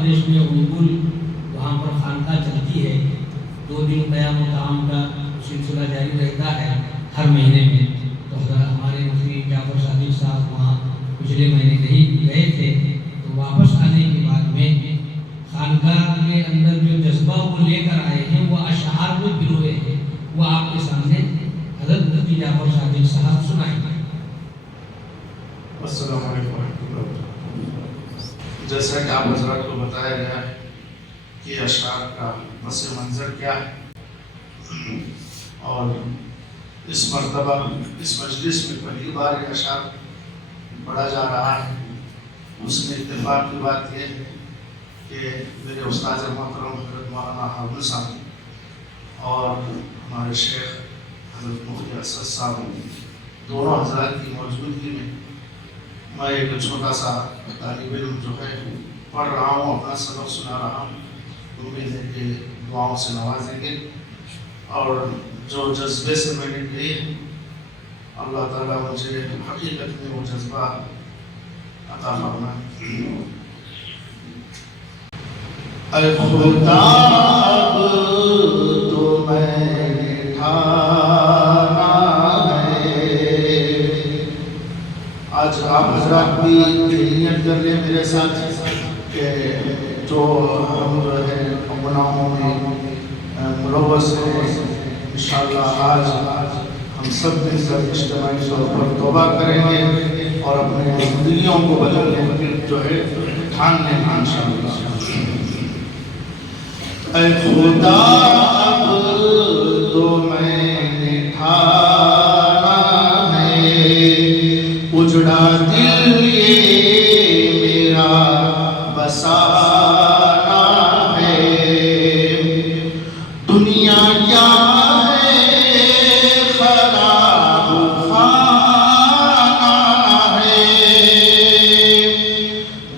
پردیش میں انگل وہاں پر خانقاہ چلتی ہے، 2 دن قیام و طعام کا سلسلہ جاری رہتا ہے ہر مہینے میں. تو ہمارے مفتی جعفر صادق صاحب وہاں پچھلے مہینے کہیں گئے تھے، تو واپس آنے کے بعد میں خانقاہ کے اندر جو جذبہ وہ لے کر آئے ہیں وہ اشعار میں پروئے ہیں، وہ آپ کے سامنے حضرت مفتی جعفر صادق صاحب سنائیں گے. السلام علیکم ورحمۃ اللہ وبرکاتہ. جیسا کہ آپ حضرات کو بتایا گیا ہے کہ اشعار کا پس منظر کیا ہے، اور اس مرتبہ اس مجلس میں پہلی بار یہ اشعار پڑھا جا رہا ہے. اس میں اتفاق کی بات یہ ہے کہ میرے استاد محترم حضرت مولانا ہارون صاحب اور ہمارے شیخ حضرت مفتی اسد صاحب دونوں حضرات کی موجودگی میں ایک چھوٹا سا طالب علم جو ہے پڑھ رہا ہوں، اپنا سبق سنا رہا ہوں. امید ہے کہ دعاؤں سے نوازیں گے، اور جو جذبے سے میں نے کہی ہے اللہ تعالیٰ مجھے حقیقت میں وہ جذبہ عطا فرمائے. اے خدا اب تو میں ٹھانا ہے. آج آپ حضرات بھی نیت کر لیں میرے ساتھ کہ جو ہم جو ہے گناہوں میں ملوث ہیں، انشاءاللہ آج ہم سب مل کر اجتماعی طور پر توبہ کریں گے اور اپنے دلیوں کو بدلنے کے جو ہے ٹھان لیں گے انشاءاللہ. اے خدا اب تو میں نے ٹھانا ہے، اجڑا دل یہ میرا بسانا ہے. دنیا کیا ہے خراب خانہ ہے،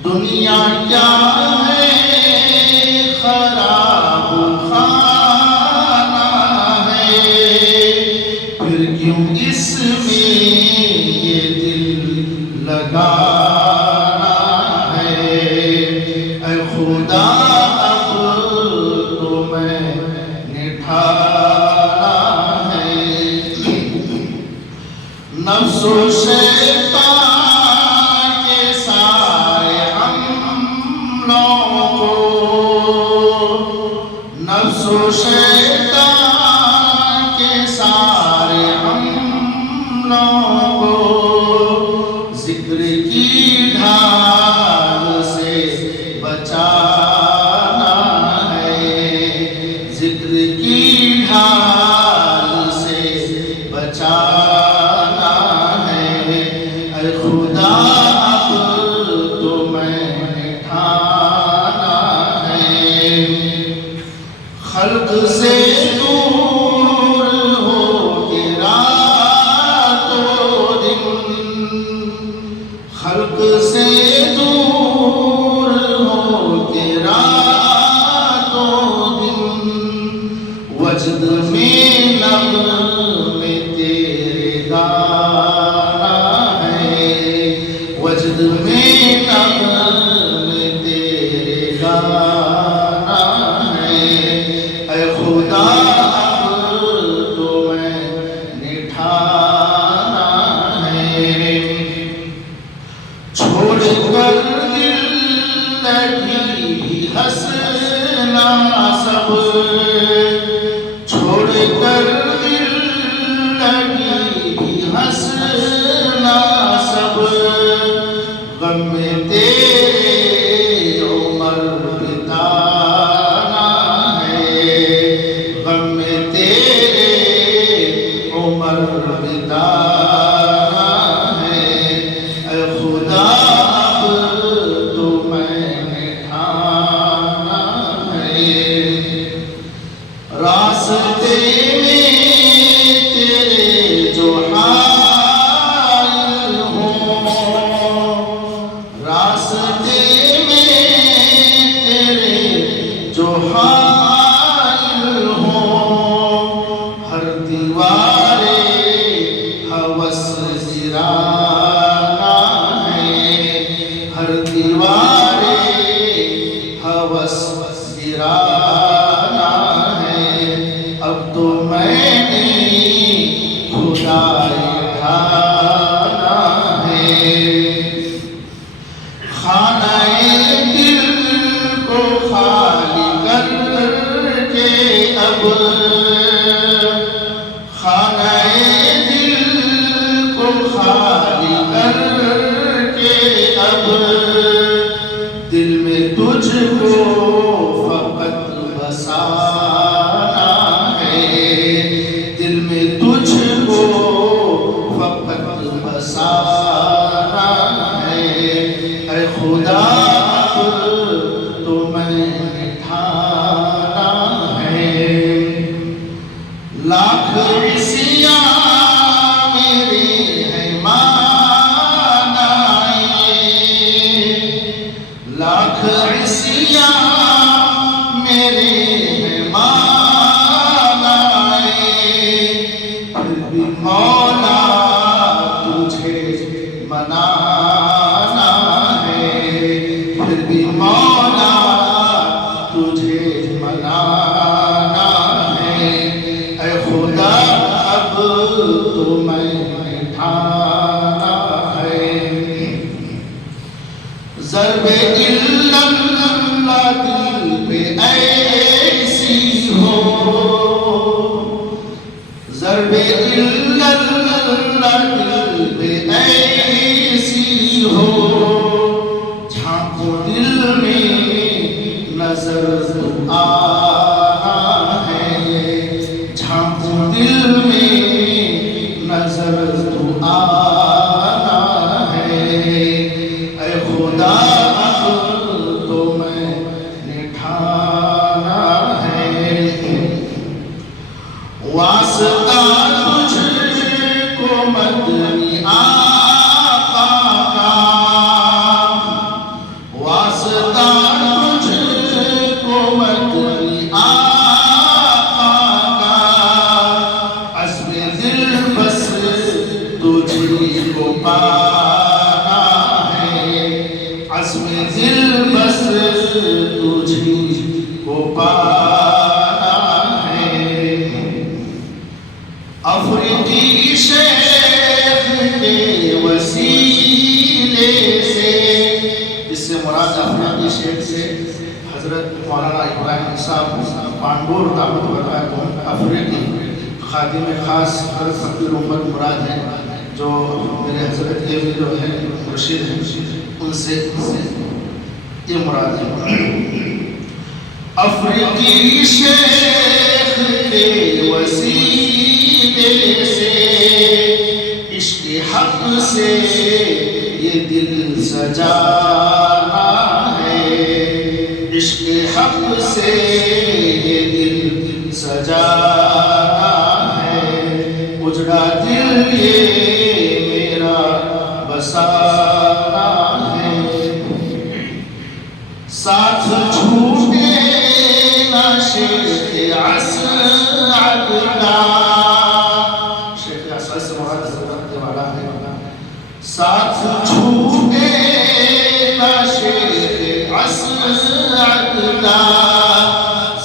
دنیا کیا ہے خراب خانہ ہے. پھر کیوں اس میں یہ دل لگانا ہے. اے خدا اب تو میں نے ٹھانا ہے. نفس و شیطان کے سارے حملوں کو، نفس و شیطان کے سارے حملوں کو ذکر کی ڈھال سے بچانا ہے، ذکر کی ڈھال سے بچانا ہے. اے خدا اب تو میں نے ٹھانا ہے. خلق سے دور ہو کے رات و دن، خلق سے دور ہو کے رات و دن، وجد میں نغمے تیرے گانا ہے، وجد میں نغمے تیرے گانا ہے. اے خدا اب تو میں نے ٹھانا ہے. چھوڑ کر دل لگی ہنسنا سب، چھوڑ کر دل لگی ہنسنا سب، غم میں تیرے عمر بتانا ہے، غم میں تیرے عمر بتانا ہے. اے خدا اب تو میں نے ٹھانا ہے. ہوس گرانا ہے، اب تو میں نے خدا ڈھانا ہے، خانہ دل کو خالی کر کے اب، خانہ دل کو خالی کر کے اب، دل میں تجھ کو فقط بسانا ہے، دل میں تجھ کو فقط بسانا ہے، اے خدا اب تو میں ٹھانا ہے، لاکھ عصیاں میرے ہیں مان آئے، لاکھ عصیاں میرے ہیں مان آئے، پھر بھی مولا تجھے منانا ہے، پھر بھی مولا تجھے منانا ہے، اے خدا اب تو میں ٹھانا ہے، ضرب اللہ دل پہ ایسی ہو، ضرب اللہ دل پہ ایسی ہو، جھانکو دل میں نظر تو آنا ہے، جھانکو دل میں نظر تو آنا ہے، اے خدا اب تو میں نے ٹھانا ہے، واسطہ تجھ کو مدنی آقا کا، واسطہ تجھ کو مدنی آقا کا، عزم دل بس تجھ کو پانا ہے، عزم دل بس تجھ کو پانا ہے، افریقی شیخ کے وسیلے سے، اس سے مراد افریقی شیخ سے حضرت مولانا ابراہیم صاحب پانڈور دعوت برکاتہ افریقی خادم خاص حضرت فقیر امت مراد ہیں، جو میرے حضرت کے بھی جو ہیں مرشد ہیں، ان سے یہ مراد ہے، افریقی شیخ کے وسیلے سے، عشق حق سے یہ دل سجانا ہے، عشق حق سے یہ دل سجانا ہے، اجڑا دل یہ میرا بسانا ہے، ساتھ چھوٹے نہ شیخ اسعد کا، شیخ اسعد سے مراد حضرت والا ہے، ساتھ چھوٹے نہ شیخ اسعد کا،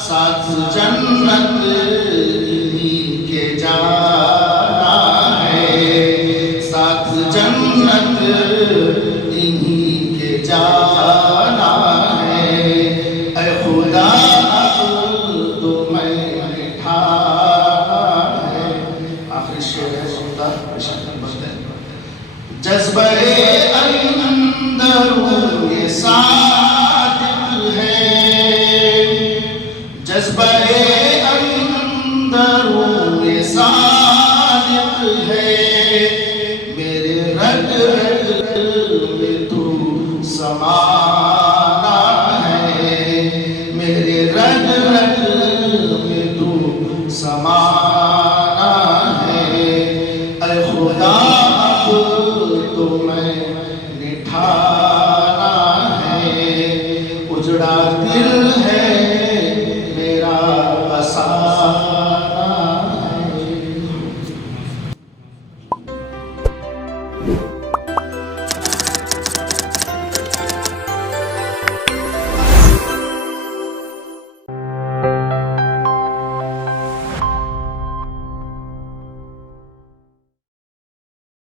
ساتھ جنت انہی کے جانا ہے، ساتھ جنت انہی کے جانا ہے، اے خدا اب تو میں ٹھانا ہے، آخری شعر ہے سنتا بشکل بستے، جذبہ اندرون یہ صادق ہے، جذبہ اندرون یہ صادق ہے، میرے رگ رگ میں تو سمانا ہے، میرے رگ رگ میں تو سمانا ہے، اے خدا اب تو میں نے ٹھانا ہے، اجڑا دل ہے